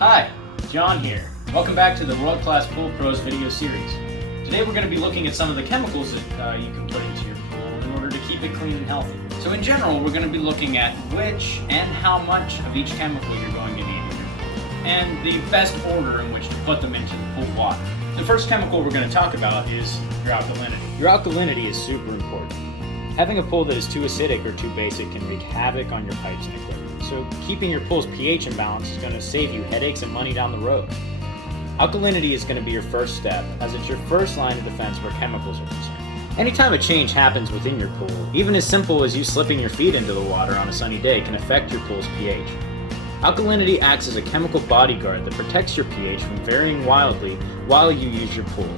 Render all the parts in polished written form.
Hi, John here. Welcome back to the World Class Pool Pros video series. Today we're going to be looking at some of the chemicals that you can put into your pool in order to keep it clean and healthy. So in general, we're going to be looking at which and how much of each chemical you're going to need in your pool, and the best order in which to put them into the pool water. The first chemical we're going to talk about is your alkalinity. Your alkalinity is super important. Having a pool that is too acidic or too basic can wreak havoc on your pipes and equipment. So keeping your pool's pH in balance is going to save you headaches and money down the road. Alkalinity is going to be your first step, as it's your first line of defense where chemicals are concerned. Anytime a change happens within your pool, even as simple as you slipping your feet into the water on a sunny day can affect your pool's pH. Alkalinity acts as a chemical bodyguard that protects your pH from varying wildly while you use your pool.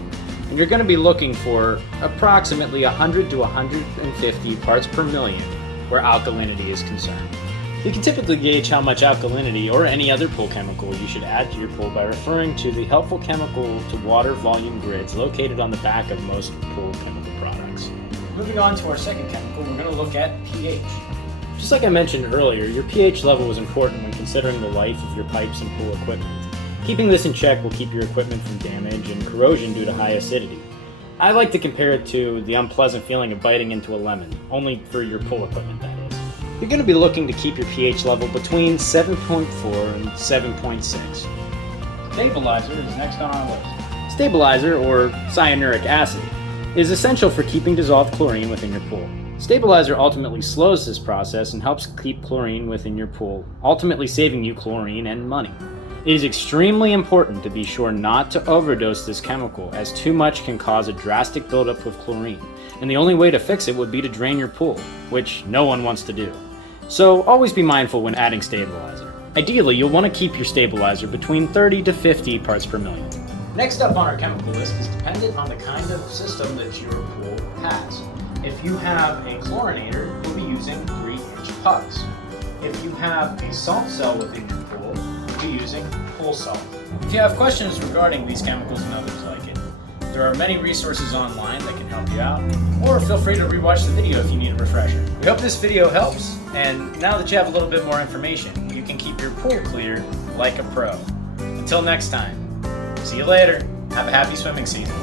And you're going to be looking for approximately 100 to 150 parts per million where alkalinity is concerned. You can typically gauge how much alkalinity or any other pool chemical you should add to your pool by referring to the helpful chemical to water volume grids located on the back of most pool chemical products. Moving on to our second chemical, we're going to look at pH. Just like I mentioned earlier, your pH level is important when considering the life of your pipes and pool equipment. Keeping this in check will keep your equipment from damage and corrosion due to high acidity. I like to compare it to the unpleasant feeling of biting into a lemon, only for your pool equipment, that is. You're going to be looking to keep your pH level between 7.4 and 7.6. Stabilizer is next on our list. Stabilizer, or cyanuric acid, is essential for keeping dissolved chlorine within your pool. Stabilizer ultimately slows this process and helps keep chlorine within your pool, ultimately saving you chlorine and money. It is extremely important to be sure not to overdose this chemical, as too much can cause a drastic buildup of chlorine, and the only way to fix it would be to drain your pool, which no one wants to do. So always be mindful when adding stabilizer. Ideally, you'll want to keep your stabilizer between 30 to 50 parts per million. Next up on our chemical list is dependent on the kind of system that your pool has. If you have a chlorinator, you'll be using 3-inch pucks. If you have a salt cell within your pool, you'll be using pool salt. If you have questions regarding these chemicals and others like it, there are many resources online that can help you out, or feel free to rewatch the video if you need a refresher. We hope this video helps, and now that you have a little bit more information, you can keep your pool clear like a pro. Until next time, see you later. Have a happy swimming season.